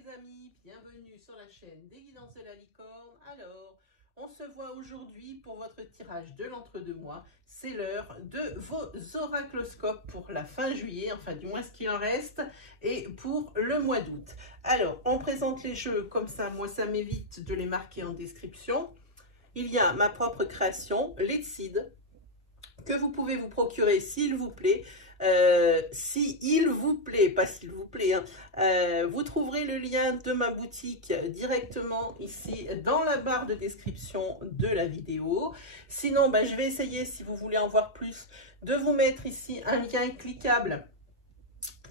les amis, bienvenue sur la chaîne des guidances de la licorne. Alors, on se voit aujourd'hui pour votre tirage de l'entre-deux-mois. C'est l'heure de vos oracloscopes pour la fin juillet, enfin du moins ce qu'il en reste, et pour le mois d'août. Alors, on présente les jeux comme ça, moi ça m'évite de les marquer en description. Il y a ma propre création, Letseed, que vous pouvez vous procurer s'il vous plaît. S'il vous plaît, pas s'il vous plaît, hein, vous trouverez le lien de ma boutique directement ici dans la barre de description de la vidéo. Sinon, je vais essayer, si vous voulez en voir plus, de vous mettre ici un lien cliquable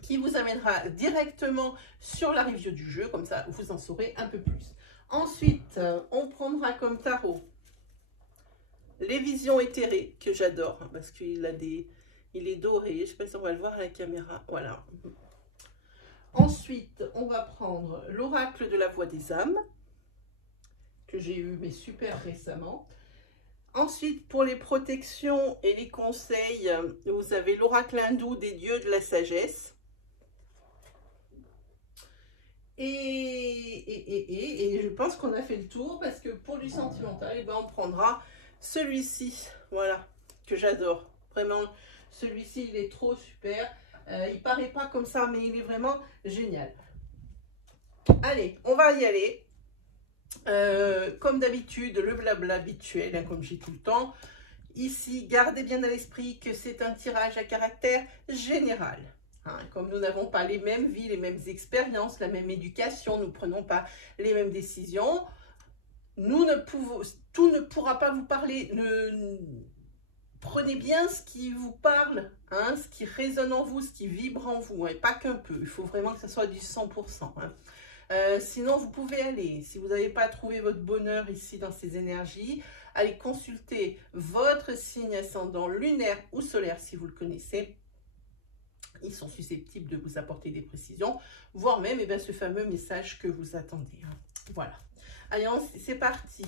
qui vous amènera directement sur la review du jeu, comme ça vous en saurez un peu plus. Ensuite, on prendra comme tarot les visions éthérées, que j'adore, parce qu'il a des... Il est doré, je ne sais pas si on va le voir à la caméra, voilà. Ensuite, on va prendre l'oracle de la voix des âmes, que j'ai eu, mais super récemment. Ensuite, pour les protections et les conseils, vous avez l'oracle hindou des dieux de la sagesse. Et je pense qu'on a fait le tour, parce que pour du sentimental, on prendra celui-ci, voilà, que j'adore. Vraiment, celui-ci, il est trop super. Il paraît pas comme ça, mais il est vraiment génial. Allez, on va y aller. Comme d'habitude, le blabla habituel, hein, comme j'ai tout le temps. Ici, gardez bien à l'esprit que c'est un tirage à caractère général. Hein, comme nous n'avons pas les mêmes vies, les mêmes expériences, la même éducation, nous ne prenons pas les mêmes décisions. Tout ne pourra pas vous parler. Prenez bien ce qui vous parle, hein, ce qui résonne en vous, ce qui vibre en vous, et pas qu'un peu. Il faut vraiment que ce soit du 100%. Hein. Sinon, vous pouvez aller, si vous n'avez pas trouvé votre bonheur ici dans ces énergies, allez consulter votre signe ascendant lunaire ou solaire si vous le connaissez. Ils sont susceptibles de vous apporter des précisions, voire même ce fameux message que vous attendez. Hein. Voilà. Allez, c'est parti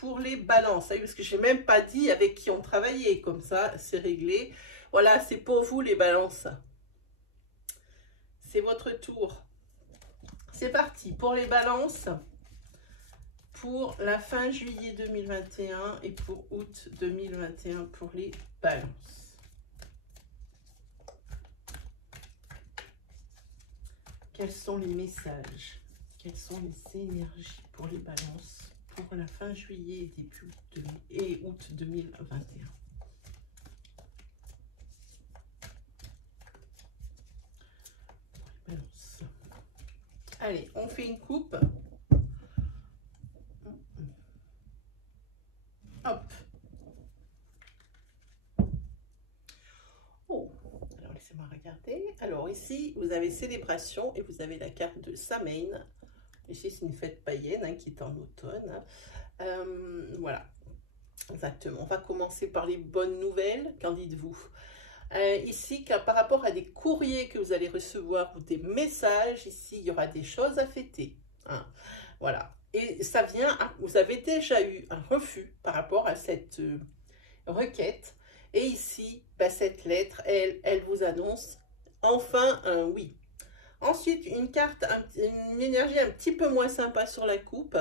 pour les balances. Parce que je n'ai même pas dit avec qui on travaillait. Comme ça, c'est réglé. Voilà, c'est pour vous les balances. C'est votre tour. C'est parti pour les balances. Pour la fin juillet 2021 et pour août 2021 pour les balances. Quels sont les messages? Quelles sont les énergies pour les balances pour la fin juillet et août 2021? Balance. Allez, on fait une coupe. Hop. Oh, alors laissez-moi regarder. Alors ici, vous avez célébration et vous avez la carte de Samhain. Ici, c'est une fête païenne hein, qui est en automne. Voilà, exactement. On va commencer par les bonnes nouvelles. Qu'en dites-vous? Ici, par rapport à des courriers que vous allez recevoir ou des messages, ici, il y aura des choses à fêter. Hein. Voilà. Et ça vient, vous avez déjà eu un refus par rapport à cette requête. Et ici, cette lettre, elle vous annonce enfin un oui. Ensuite, une carte, une énergie un petit peu moins sympa sur la coupe.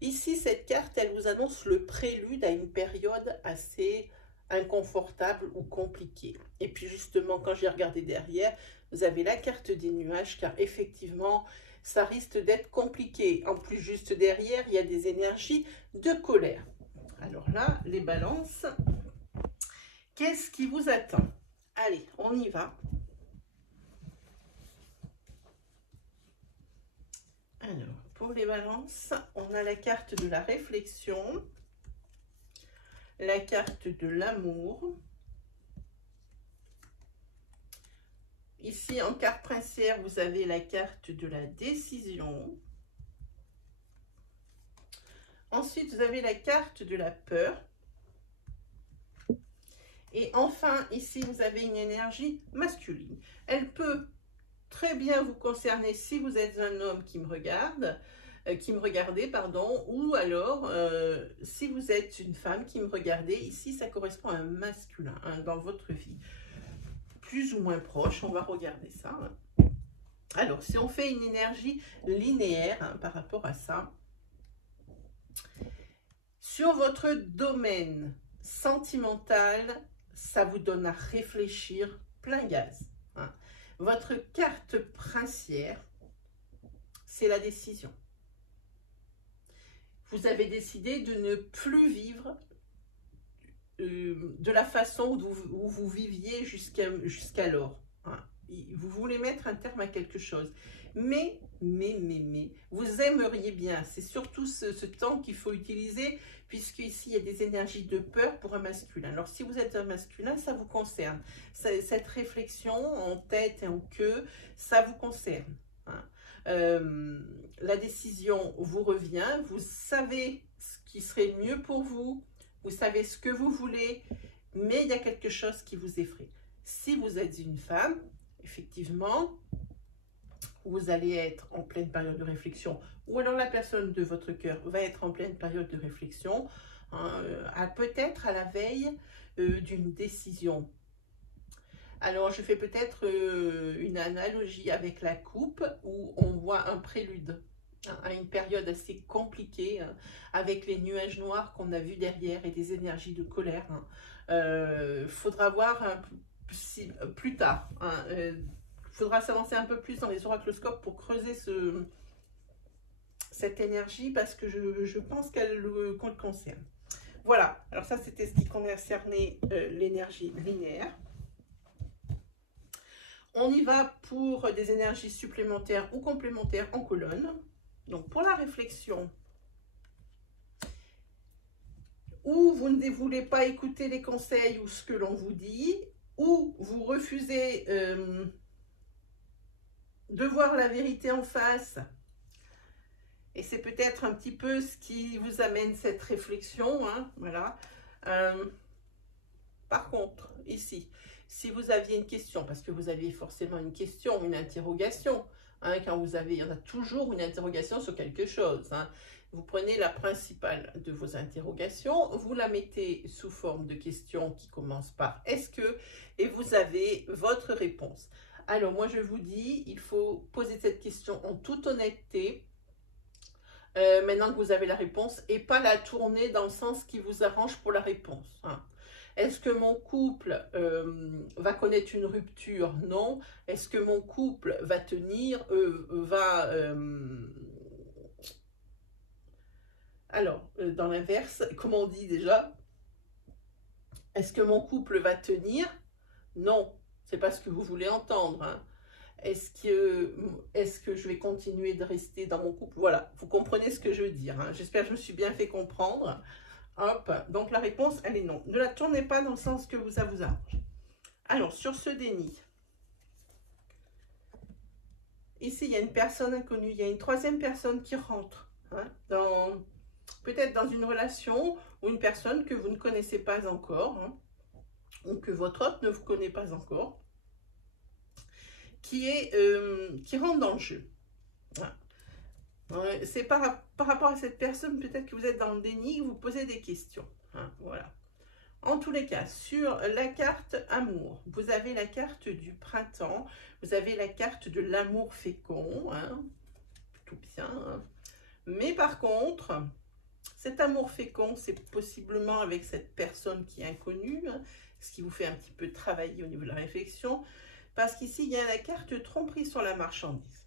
Ici, cette carte, elle vous annonce le prélude à une période assez inconfortable ou compliquée. Et puis justement, quand j'ai regardé derrière, vous avez la carte des nuages, car effectivement, ça risque d'être compliqué. En plus, juste derrière, il y a des énergies de colère. Alors là, les balances, qu'est-ce qui vous attend? Allez, on y va. Alors, pour les balances, on a la carte de la réflexion, la carte de l'amour. Ici, en carte princière, vous avez la carte de la décision. Ensuite, vous avez la carte de la peur. Et enfin, ici, vous avez une énergie masculine. Elle peut très bien vous concerner si vous êtes un homme qui me regarde, pardon, ou alors si vous êtes une femme qui me regardez, ici ça correspond à un masculin hein, dans votre vie, plus ou moins proche, on va regarder ça. Hein. Alors, si on fait une énergie linéaire hein, par rapport à ça, sur votre domaine sentimental, ça vous donne à réfléchir plein gaz. Hein. Votre carte princière, c'est la décision. Vous avez décidé de ne plus vivre de la façon où vous viviez jusqu'alors. Hein. Vous voulez mettre un terme à quelque chose. Mais, vous aimeriez bien. C'est surtout ce temps qu'il faut utiliser, puisque ici, il y a des énergies de peur pour un masculin. Alors, si vous êtes un masculin, ça vous concerne. Cette réflexion en tête et en queue, ça vous concerne. Hein. La décision vous revient. Vous savez ce qui serait mieux pour vous. Vous savez ce que vous voulez, mais il y a quelque chose qui vous effraie. Si vous êtes une femme, effectivement, vous allez être en pleine période de réflexion, ou alors la personne de votre cœur va être en pleine période de réflexion, peut-être à la veille d'une décision. Alors, je fais peut-être une analogie avec la coupe, où on voit un prélude à une période assez compliquée, hein, avec les nuages noirs qu'on a vus derrière et des énergies de colère. Faudra voir plus tard. Faudra s'avancer un peu plus dans les oracloscopes pour creuser cette énergie, parce que je pense qu'on le concerne. Voilà, alors ça c'était ce qui concernait l'énergie linéaire. On y va pour des énergies supplémentaires ou complémentaires en colonne. Donc pour la réflexion, ou vous ne voulez pas écouter les conseils ou ce que l'on vous dit, ou vous refusez de voir la vérité en face, et c'est peut-être un petit peu ce qui vous amène cette réflexion, hein, voilà. Par contre, ici, si vous aviez une question, parce que vous aviez forcément une question, une interrogation, hein, quand vous avez, il y en a toujours une interrogation sur quelque chose, hein. Vous prenez la principale de vos interrogations, vous la mettez sous forme de question qui commence par « est-ce que ?» et vous avez votre réponse. Alors moi je vous dis, il faut poser cette question en toute honnêteté, maintenant que vous avez la réponse, et pas la tourner dans le sens qui vous arrange pour la réponse, hein. Est-ce que mon couple va connaître une rupture? Non. Est-ce que mon couple va tenir, Alors, dans l'inverse, comment on dit déjà? Est-ce que mon couple va tenir? Non, c'est pas ce que vous voulez entendre, hein. Est-ce que je vais continuer de rester dans mon couple? Voilà, vous comprenez ce que je veux dire, hein. J'espère que je me suis bien fait comprendre. Hop, donc la réponse, elle est non. Ne la tournez pas dans le sens que ça vous arrange. Alors, sur ce déni, ici, il y a une personne inconnue, il y a une troisième personne qui rentre, hein, peut-être dans une relation ou une personne que vous ne connaissez pas encore, hein, ou que votre hôte ne vous connaît pas encore, qui rentre dans le jeu. Voilà. C'est par rapport à cette personne, peut-être que vous êtes dans le déni, vous posez des questions, hein, voilà. En tous les cas, sur la carte amour, vous avez la carte du printemps, vous avez la carte de l'amour fécond, hein, plutôt bien, hein. Mais par contre, cet amour fécond, c'est possiblement avec cette personne qui est inconnue, hein, ce qui vous fait un petit peu travailler au niveau de la réflexion, parce qu'ici, il y a la carte tromperie sur la marchandise.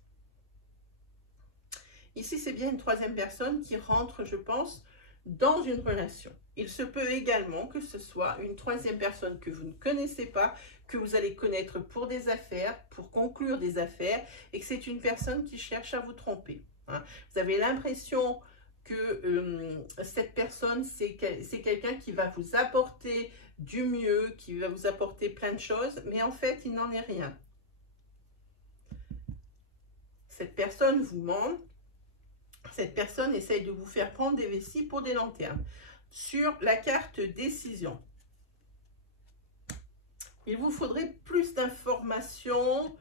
Ici, c'est bien une troisième personne qui rentre, je pense, dans une relation. Il se peut également que ce soit une troisième personne que vous ne connaissez pas, que vous allez connaître pour des affaires, pour conclure des affaires, et que c'est une personne qui cherche à vous tromper, hein. Vous avez l'impression que cette personne, c'est quelqu'un qui va vous apporter du mieux, qui va vous apporter plein de choses, mais en fait, il n'en est rien. Cette personne vous ment. Cette personne essaye de vous faire prendre des vessies pour des lanternes. Sur la carte décision, il vous faudrait plus d'informations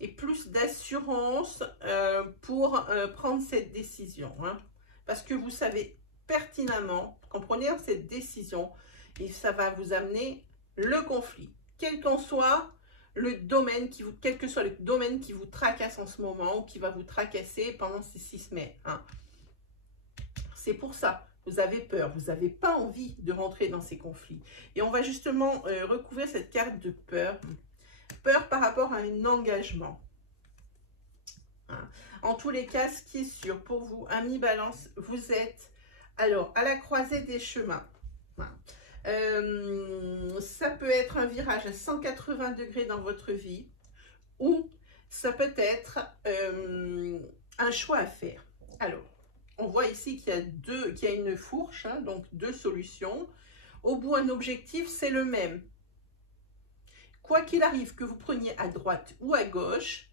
et plus d'assurance pour prendre cette décision, hein. Parce que vous savez pertinemment qu'en prenant cette décision, et ça va vous amener le conflit. Quel qu'en soit, le domaine qui vous, quel que soit le domaine qui vous tracasse en ce moment ou qui va vous tracasser pendant ces 6 semaines. Hein. C'est pour ça. Vous avez peur, vous n'avez pas envie de rentrer dans ces conflits. Et on va justement recouvrir cette carte de peur. Peur par rapport à un engagement. Hein. En tous les cas, ce qui est sûr pour vous, amis Balance, vous êtes alors à la croisée des chemins. Hein. Ça peut être un virage à 180 degrés dans votre vie ou ça peut être un choix à faire. Alors, on voit ici qu'il y a une fourche, hein, donc 2 solutions. Au bout, un objectif, c'est le même. Quoi qu'il arrive, que vous preniez à droite ou à gauche,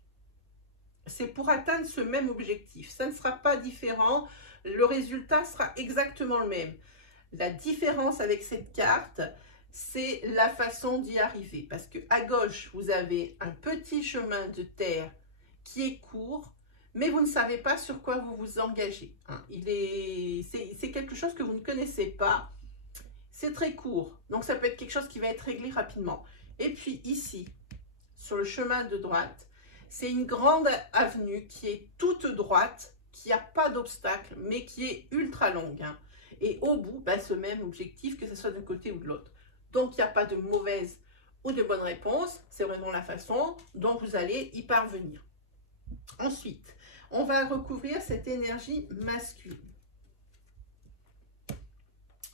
c'est pour atteindre ce même objectif. Ça ne sera pas différent, le résultat sera exactement le même. La différence avec cette carte, c'est la façon d'y arriver. Parce qu'à gauche, vous avez un petit chemin de terre qui est court, mais vous ne savez pas sur quoi vous vous engagez. Hein. C'est quelque chose que vous ne connaissez pas. C'est très court, donc ça peut être quelque chose qui va être réglé rapidement. Et puis ici, sur le chemin de droite, c'est une grande avenue qui est toute droite, qui n'a pas d'obstacle, mais qui est ultra longue. Hein. Et au bout, ce même objectif, que ce soit d'un côté ou de l'autre. Donc, il n'y a pas de mauvaise ou de bonne réponse. C'est vraiment la façon dont vous allez y parvenir. Ensuite, on va recouvrir cette énergie masculine.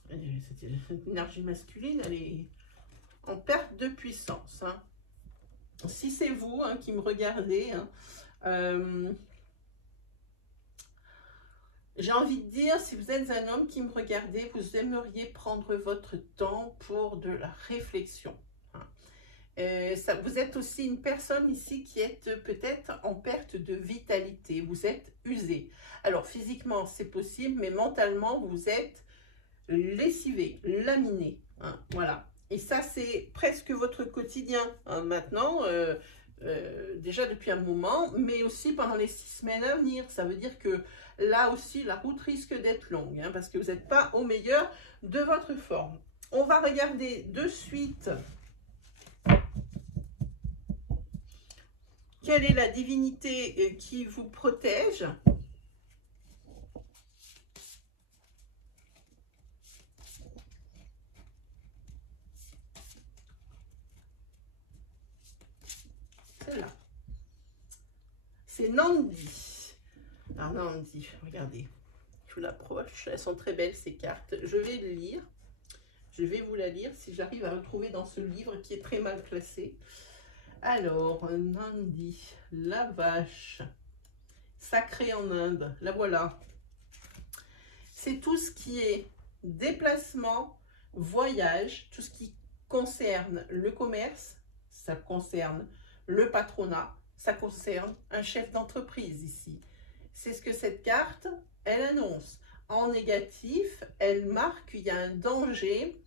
Cette énergie masculine, elle est en perte de puissance. Hein. Si c'est vous hein, qui me regardez, hein, j'ai envie de dire, si vous êtes un homme qui me regardez, vous aimeriez prendre votre temps pour de la réflexion. Vous êtes aussi une personne ici qui est peut-être en perte de vitalité. Vous êtes usé. Alors, physiquement, c'est possible, mais mentalement, vous êtes lessivé, laminé. Hein, voilà. Et ça, c'est presque votre quotidien hein, maintenant. Déjà depuis un moment, mais aussi pendant les 6 semaines à venir. Ça veut dire que là aussi, la route risque d'être longue, hein, parce que vous n'êtes pas au meilleur de votre forme. On va regarder de suite quelle est la divinité qui vous protège. Celle-là. C'est Nandi. Alors Nandi, regardez, je vous l'approche. Elles sont très belles ces cartes. Je vais le lire. Je vais vous la lire si j'arrive à retrouver dans ce livre qui est très mal classé. Alors, Nandi, la vache, sacrée en Inde, la voilà. C'est tout ce qui est déplacement, voyage, tout ce qui concerne le commerce, ça concerne le patronat, ça concerne un chef d'entreprise ici. C'est ce que cette carte, elle annonce. En négatif, elle marque qu'il y a un danger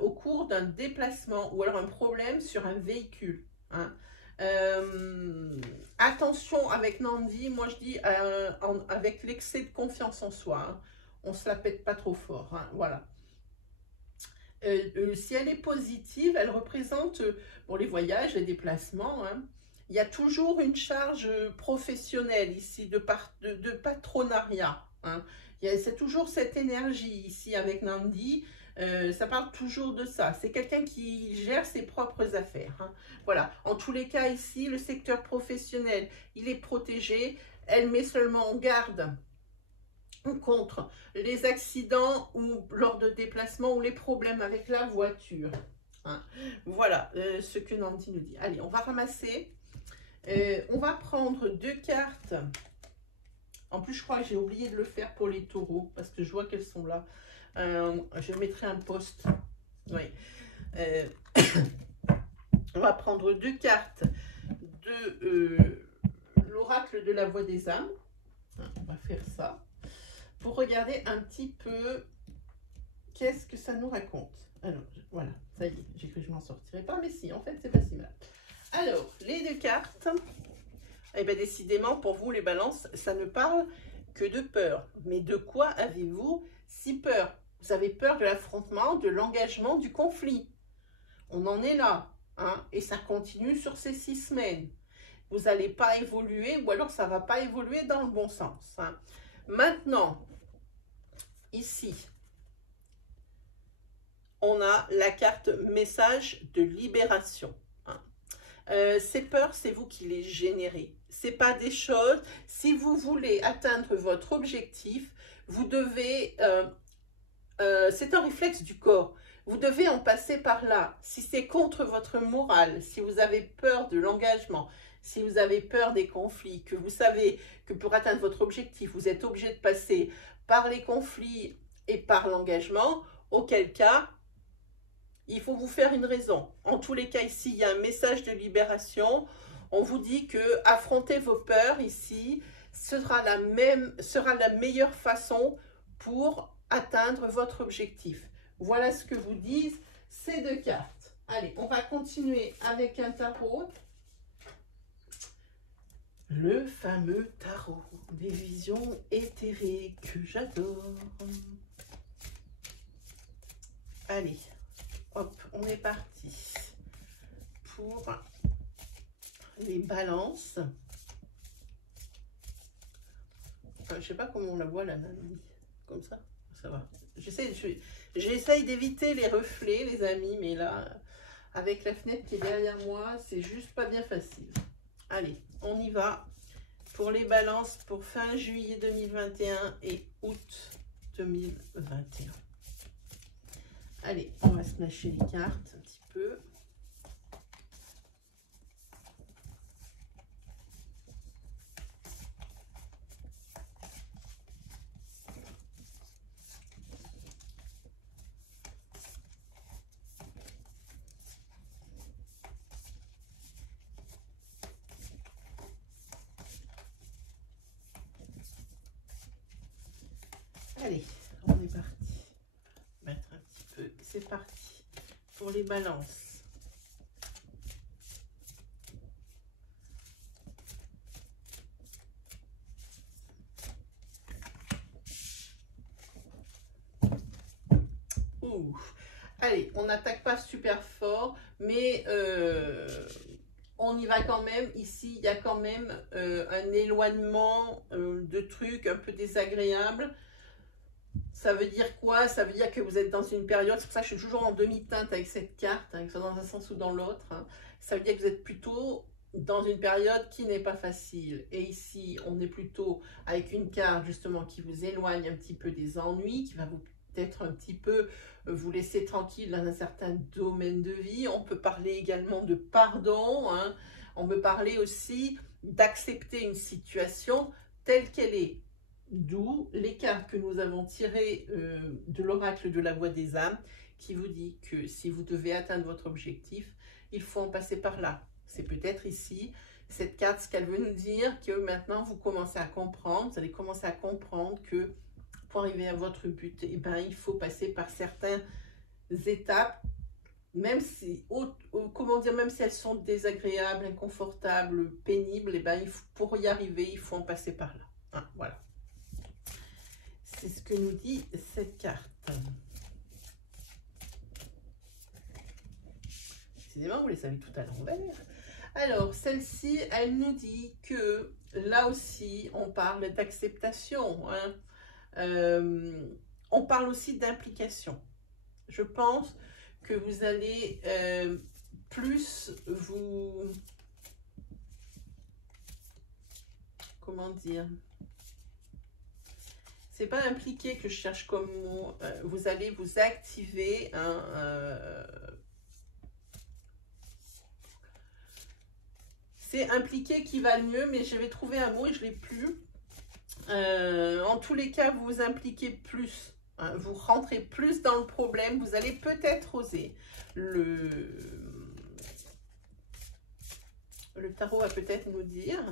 au cours d'un déplacement ou alors un problème sur un véhicule. Hein. Attention avec Nandi, moi je dis avec l'excès de confiance en soi, hein, on se la pète pas trop fort, hein, voilà. Si elle est positive, elle représente pour les voyages, les déplacements, hein, il y a toujours une charge professionnelle ici, de patronariat. Hein. C'est toujours cette énergie ici avec Nandi. Ça parle toujours de ça. C'est quelqu'un qui gère ses propres affaires. Hein. Voilà. En tous les cas, ici, le secteur professionnel, il est protégé. Elle met seulement en garde contre les accidents ou lors de déplacements ou les problèmes avec la voiture. Hein. Voilà ce que Nandi nous dit. Allez, on va ramasser. On va prendre 2 cartes. En plus, je crois que j'ai oublié de le faire pour les taureaux parce que je vois qu'elles sont là. Je mettrai un post. Oui. On va prendre 2 cartes de l'oracle de la voix des âmes. On va faire ça pour regarder un petit peu qu'est-ce que ça nous raconte. Alors, voilà, ça y est, j'ai cru que je m'en sortirais pas, mais si, en fait, c'est pas si mal. Alors, les 2 cartes, eh bien, décidément, pour vous, les balances, ça ne parle que de peur. Mais de quoi avez-vous si peur? Vous avez peur de l'affrontement, de l'engagement, du conflit. On en est là. hein, et ça continue sur ces 6 semaines. Vous n'allez pas évoluer, ou alors ça ne va pas évoluer dans le bon sens. Hein. Maintenant, ici, on a la carte message de libération. Hein. Ces peurs, c'est vous qui les générez. Ce n'est pas des choses. Si vous voulez atteindre votre objectif, vous devez... c'est un réflexe du corps. Vous devez en passer par là. Si c'est contre votre morale, si vous avez peur de l'engagement, si vous avez peur des conflits, que vous savez que pour atteindre votre objectif, vous êtes obligé de passer par les conflits et par l'engagement, auquel cas, il faut vous faire une raison. En tous les cas, ici, il y a un message de libération. On vous dit que affronter vos peurs ici sera la meilleure façon pour atteindre votre objectif. Voilà ce que vous disent ces 2 cartes. Allez, on va continuer avec un tarot. Le fameux tarot des visions éthérées que j'adore. Allez, hop, on est parti pour les balances. Enfin, je sais pas comment on la voit, la nanny. Comme ça, ça va. J'essaye d'éviter les reflets, les amis, mais là, avec la fenêtre qui est derrière moi, c'est juste pas bien facile. Allez, on y va pour les balances pour fin juillet 2021 et août 2021. Allez, on va se lâcher les cartes un petit peu. Allez, on est parti. Mettre un petit peu. C'est parti pour les balances. Ouh. Allez, on n'attaque pas super fort, mais on y va quand même. Ici, il y a quand même un éloignement de trucs un peu désagréables. Ça veut dire quoi? Ça veut dire que vous êtes dans une période, c'est pour ça que je suis toujours en demi-teinte avec cette carte, hein, que ce soit dans un sens ou dans l'autre. Hein. Ça veut dire que vous êtes plutôt dans une période qui n'est pas facile. Et ici, on est plutôt avec une carte justement qui vous éloigne un petit peu des ennuis, qui va vous peut-être un petit peu vous laisser tranquille dans un certain domaine de vie. On peut parler également de pardon. Hein. On peut parler aussi d'accepter une situation telle qu'elle est. D'où les cartes que nous avons tirées de l'oracle de la voix des âmes qui vous dit que si vous devez atteindre votre objectif, il faut en passer par là. C'est peut-être ici, cette carte, ce qu'elle veut nous dire, que maintenant vous commencez à comprendre, vous allez commencer à comprendre que pour arriver à votre but, eh ben, il faut passer par certaines étapes, même si, comment dire, même si elles sont désagréables, inconfortables, pénibles, eh ben, pour y arriver, il faut en passer par là. Hein, voilà. C'est ce que nous dit cette carte. Décidément, vous les savez tout à l'envers. Alors, celle-ci, elle nous dit que là aussi, on parle d'acceptation. Hein. On parle aussi d'implication. Je pense que vous allez plus vous... Comment dire ? C'est pas impliqué que je cherche comme mot. Vous allez vous activer. C'est impliqué qui va le mieux, mais je vais trouver un mot et je l'ai plus. En tous les cas, vous vous impliquez plus. Hein, vous rentrez plus dans le problème. Vous allez peut-être oser. Le tarot va peut-être nous dire.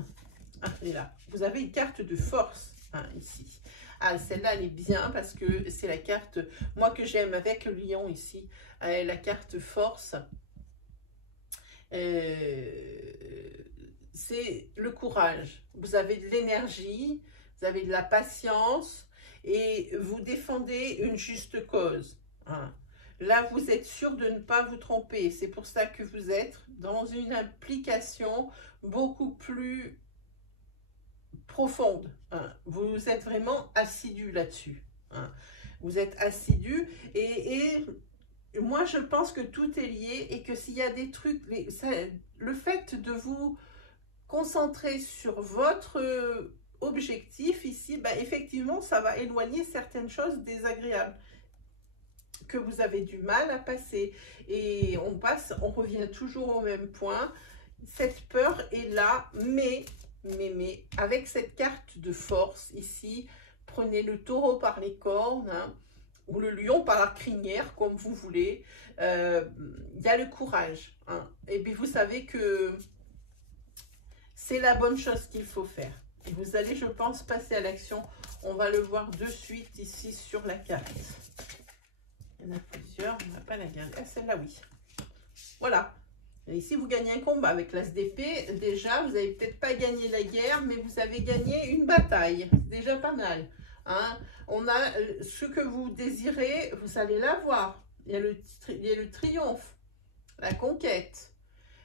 Ah, elle est là. Vous avez une carte de force ici. Ah, celle-là, elle est bien parce que c'est la carte, moi que j'aime avec le lion ici, la carte force. C'est le courage. Vous avez de l'énergie, vous avez de la patience et vous défendez une juste cause. Hein. Là, vous êtes sûr de ne pas vous tromper. C'est pour ça que vous êtes dans une implication beaucoup plus profonde. Hein. Vous êtes vraiment assidu là-dessus. Hein. Vous êtes assidu et moi, je pense que tout est lié et que s'il y a des trucs, le fait de vous concentrer sur votre objectif ici, ben, effectivement, ça va éloigner certaines choses désagréables que vous avez du mal à passer. Et on revient toujours au même point. Cette peur est là, mais avec cette carte de force ici, prenez le taureau par les cornes, hein, ou le lion par la crinière, comme vous voulez. Il y a le courage. Hein, et puis vous savez que c'est la bonne chose qu'il faut faire. Et vous allez, je pense, passer à l'action. On va le voir de suite ici sur la carte. Il y en a plusieurs, on n'a pas la garder. Ah, celle-là, oui. Voilà. Et ici, vous gagnez un combat avec l'as d'épée. Déjà, vous n'avez peut-être pas gagné la guerre, mais vous avez gagné une bataille. C'est déjà pas mal. Hein. On a ce que vous désirez, vous allez l'avoir. Il y a le triomphe, la conquête.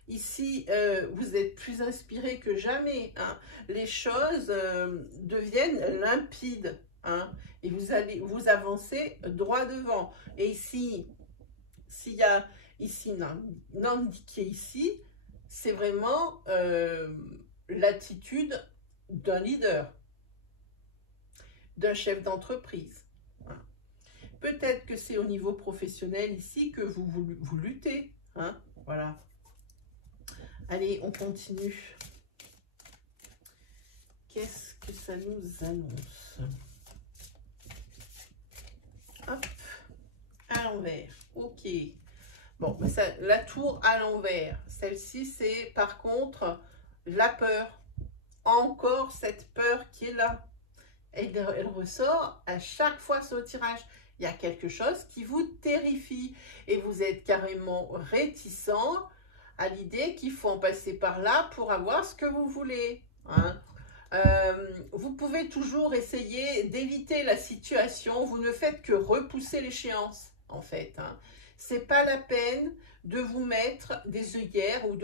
Ici, vous êtes plus inspiré que jamais. Hein. Les choses deviennent limpides. Hein. Et vous allez vous avancer droit devant. Et ici, s'il y a ici non indiqué ici, c'est vraiment l'attitude d'un leader, d'un chef d'entreprise. Hein. Peut-être que c'est au niveau professionnel ici que vous luttez. Hein. Voilà. Allez, on continue. Qu'est-ce que ça nous annonce? Hop, à l'envers. Ok. Bon, la tour à l'envers. Celle-ci, c'est par contre la peur. Encore cette peur qui est là. Elle ressort à chaque fois sur le tirage. Il y a quelque chose qui vous terrifie. Et vous êtes carrément réticent à l'idée qu'il faut en passer par là pour avoir ce que vous voulez. Hein. Vous pouvez toujours essayer d'éviter la situation. Vous ne faites que repousser l'échéance, en fait. Hein. C'est pas la peine de vous mettre des œillères ou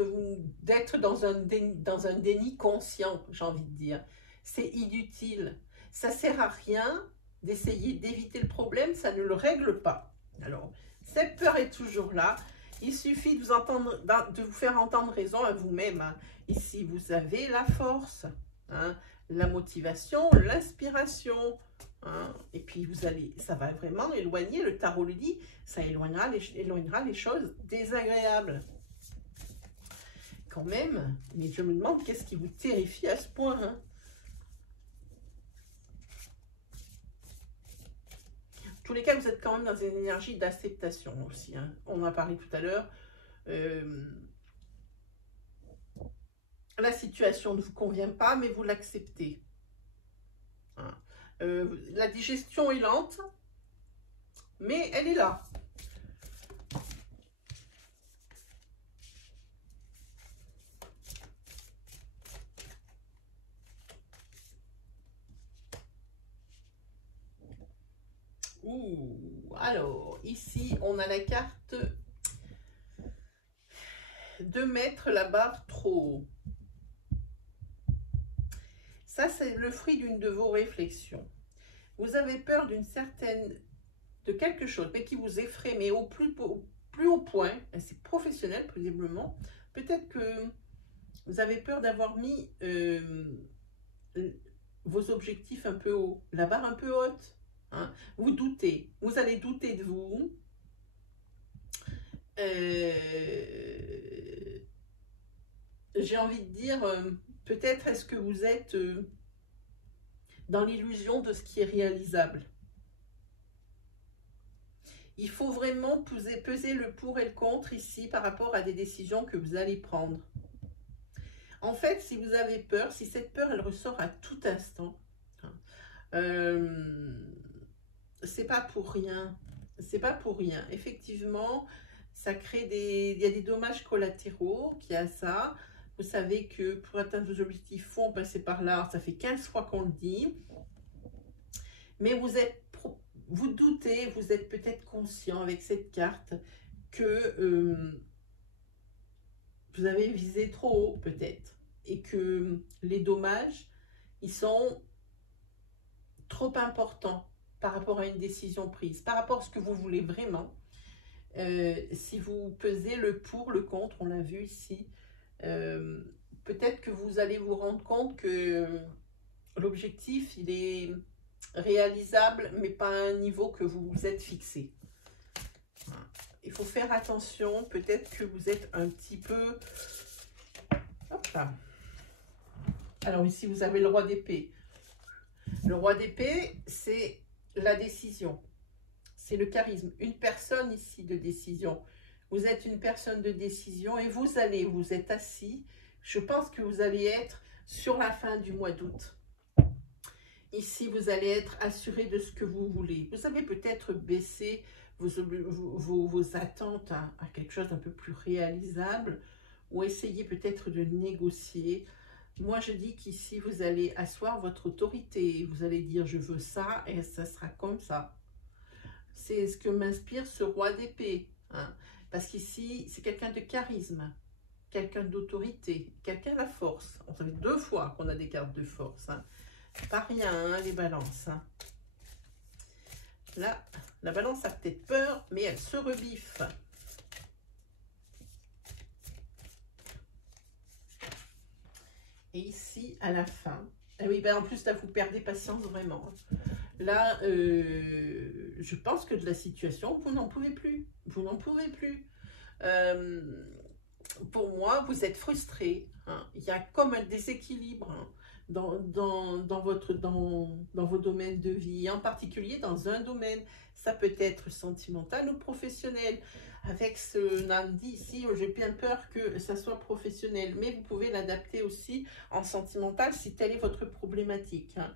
d'être dans un déni conscient, j'ai envie de dire. C'est inutile. Ça sert à rien d'essayer d'éviter le problème, ça ne le règle pas. Alors, cette peur est toujours là. Il suffit de vous faire entendre raison à vous-même. Hein. Ici, vous avez la force, hein, la motivation, l'inspiration. Hein. Et puis, ça va vraiment éloigner, le tarot le dit, ça éloignera les choses désagréables. Quand même, mais je me demande qu'est-ce qui vous terrifie à ce point. Hein. Tous les cas, vous êtes quand même dans une énergie d'acceptation aussi. Hein. On en a parlé tout à l'heure. La situation ne vous convient pas, mais vous l'acceptez. Hein. La digestion est lente, mais elle est là. Alors, ici, on a la carte de mettre la barre trop haut. Ça, c'est le fruit d'une de vos réflexions. Vous avez peur de quelque chose, mais qui vous effraie, mais au plus haut point, c'est professionnel, possiblement. Peut-être que vous avez peur d'avoir mis vos objectifs un peu haut, la barre un peu haute. Hein. Vous doutez, vous allez douter de vous. J'ai envie de dire, peut-être est-ce que vous êtes dans l'illusion de ce qui est réalisable. Il faut vraiment peser le pour et le contre ici par rapport à des décisions que vous allez prendre. En fait, si vous avez peur, si cette peur, elle ressort à tout instant, c'est pas pour rien. C'est pas pour rien. Effectivement, ça crée il y a des dommages collatéraux qui a ça. Vous savez que pour atteindre vos objectifs, il faut passer par là. Ça fait 15 fois qu'on le dit. Mais vous êtes vous doutez, vous êtes peut-être conscient avec cette carte que vous avez visé trop haut peut-être et que les dommages, ils sont trop importants par rapport à une décision prise, par rapport à ce que vous voulez vraiment. Si vous pesez le pour, le contre, on l'a vu ici, peut-être que vous allez vous rendre compte que l'objectif, il est réalisable, mais pas à un niveau que vous vous êtes fixé. Il faut faire attention, peut-être que vous êtes un petit peu... Hop là. Alors ici, vous avez le roi d'épée. Le roi d'épée, c'est la décision. C'est le charisme. Une personne ici de décision. Vous êtes une personne de décision et vous êtes assis. Je pense que vous allez être sur la fin du mois d'août. Ici, vous allez être assuré de ce que vous voulez. Vous avez peut-être baissé vos attentes à quelque chose d'un peu plus réalisable ou essayer peut-être de négocier. Moi, je dis qu'ici, vous allez asseoir votre autorité. Vous allez dire, je veux ça et ça sera comme ça. C'est ce que m'inspire ce roi d'épée. Hein, parce qu'ici, c'est quelqu'un de charisme, quelqu'un d'autorité, quelqu'un de la force. On savait 2 fois qu'on a des cartes de force. Hein. Pas rien, hein, les balances. Hein. Là, la balance a peut-être peur, mais elle se rebiffe. Et ici, à la fin, ah oui, ben en plus, là, vous perdez patience vraiment. Là, je pense que de la situation, vous n'en pouvez plus. Vous n'en pouvez plus. Pour moi, vous êtes frustré. Hein. Il y a comme un déséquilibre hein, dans vos domaines de vie, en particulier dans un domaine. Ça peut être sentimental ou professionnel. Avec ce lundi ici, j'ai bien peur que ça soit professionnel, mais vous pouvez l'adapter aussi en sentimental si telle est votre problématique. Hein.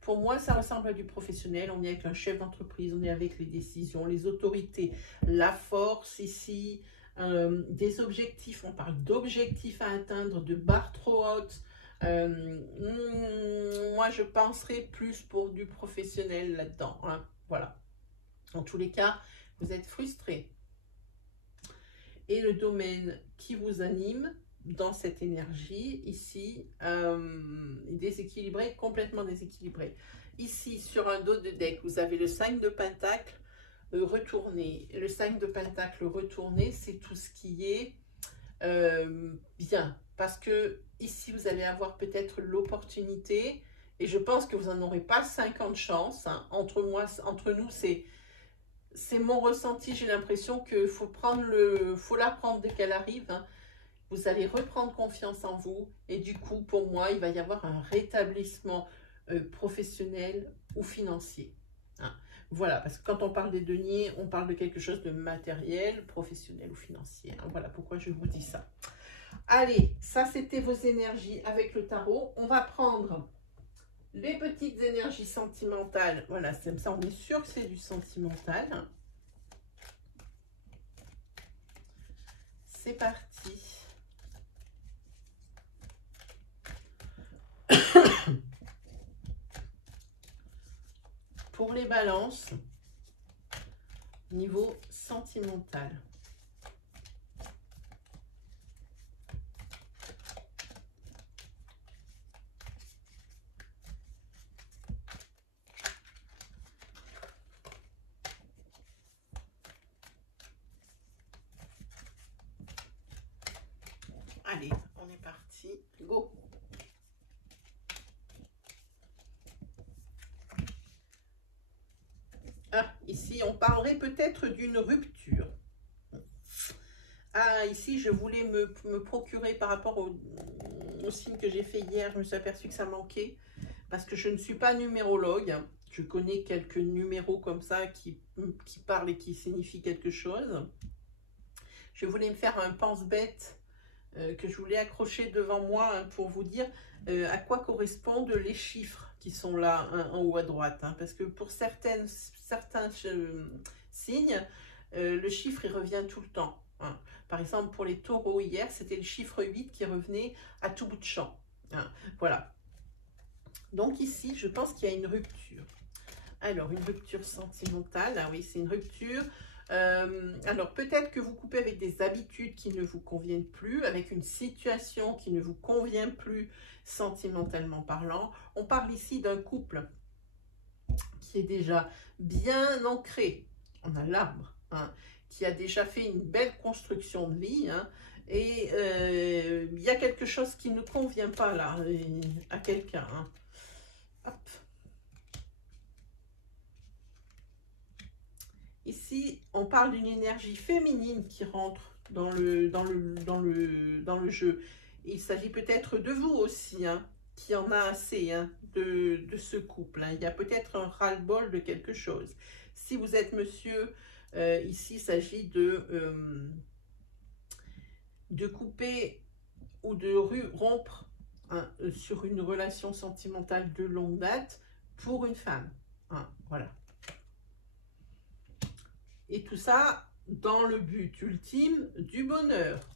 Pour moi, ça ressemble à du professionnel. On est avec un chef d'entreprise, on est avec les décisions, les autorités, la force ici, des objectifs. On parle d'objectifs à atteindre, de barres trop hautes. Moi, je penserais plus pour du professionnel là-dedans. Hein. Voilà. En tous les cas, vous êtes frustré. Et le domaine qui vous anime dans cette énergie, ici, déséquilibré, complètement déséquilibré. Ici, sur un dos de deck, vous avez le 5 de Pentacle retourné. Le 5 de Pentacle retourné, c'est tout ce qui est bien. Parce que ici, vous allez avoir peut-être l'opportunité, et je pense que vous n'en aurez pas 50 chances. Hein. Entre nous, c'est mon ressenti. J'ai l'impression qu'il faut la prendre dès qu'elle arrive. Hein. Vous allez reprendre confiance en vous. Et du coup, pour moi, il va y avoir un rétablissement professionnel ou financier. Hein. Voilà, parce que quand on parle des deniers, on parle de quelque chose de matériel, professionnel ou financier. Hein. Voilà pourquoi je vous dis ça. Allez, ça c'était vos énergies avec le tarot. On va prendre les petites énergies sentimentales. Voilà, c'est ça, on est sûr que c'est du sentimental. C'est parti. Pour les balances, niveau sentimental. Allez, on est parti. Go! Ah, ici, on parlerait peut-être d'une rupture. Ah, ici, je voulais me procurer par rapport au signe que j'ai fait hier. Je me suis aperçue que ça manquait parce que je ne suis pas numérologue. Je connais quelques numéros comme ça qui parlent et qui signifient quelque chose. Je voulais me faire un pense-bête que je voulais accrocher devant moi hein, pour vous dire à quoi correspondent les chiffres qui sont là hein, en haut à droite. Hein, parce que pour certains signes, le chiffre il revient tout le temps. Hein. Par exemple, pour les taureaux hier, c'était le chiffre 8 qui revenait à tout bout de champ. Hein. Voilà. Donc ici, je pense qu'il y a une rupture. Alors, une rupture sentimentale, ah oui, c'est une rupture. Alors, peut-être que vous coupez avec des habitudes qui ne vous conviennent plus, avec une situation qui ne vous convient plus sentimentalement parlant. On parle ici d'un couple qui est déjà bien ancré. On a l'arbre, hein, qui a déjà fait une belle construction de vie, hein, et il y a quelque chose qui ne convient pas là à quelqu'un. Hein. Hop. Ici, on parle d'une énergie féminine qui rentre dans le jeu. Il s'agit peut-être de vous aussi, hein, qui en a assez, hein, de ce couple. Hein. Il y a peut-être un ras-le-bol de quelque chose. Si vous êtes monsieur, ici, il s'agit de couper ou de rompre, hein, sur une relation sentimentale de longue date pour une femme. Hein, voilà. Et tout ça dans le but ultime du bonheur.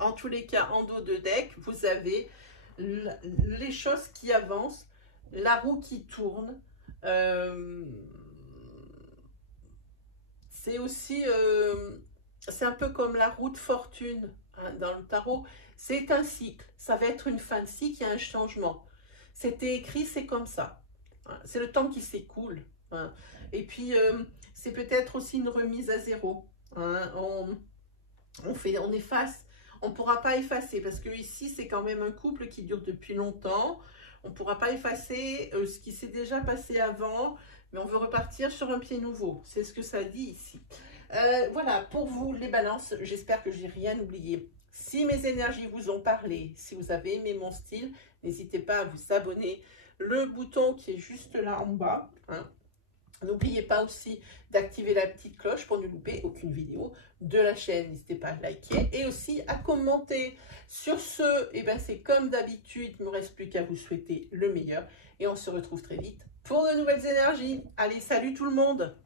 En tous les cas, en dos de deck, vous avez les choses qui avancent, la roue qui tourne. C'est aussi, c'est un peu comme la roue de fortune, hein, dans le tarot. C'est un cycle, ça va être une fin de cycle, il y a un changement. C'était écrit, c'est comme ça. Hein, c'est le temps qui s'écoule. Hein. Et puis, c'est peut-être aussi une remise à zéro. Hein. On efface, on ne pourra pas effacer, parce que ici, c'est quand même un couple qui dure depuis longtemps. On ne pourra pas effacer ce qui s'est déjà passé avant, mais on veut repartir sur un pied nouveau. C'est ce que ça dit ici. Voilà, pour vous, les balances, j'espère que je n'ai rien oublié. Si mes énergies vous ont parlé, si vous avez aimé mon style, n'hésitez pas à vous abonner. Le bouton qui est juste là en bas, hein. N'oubliez pas aussi d'activer la petite cloche pour ne louper aucune vidéo de la chaîne. N'hésitez pas à liker et aussi à commenter. Sur ce, eh ben c'est comme d'habitude, il ne me reste plus qu'à vous souhaiter le meilleur. Et on se retrouve très vite pour de nouvelles énergies. Allez, salut tout le monde!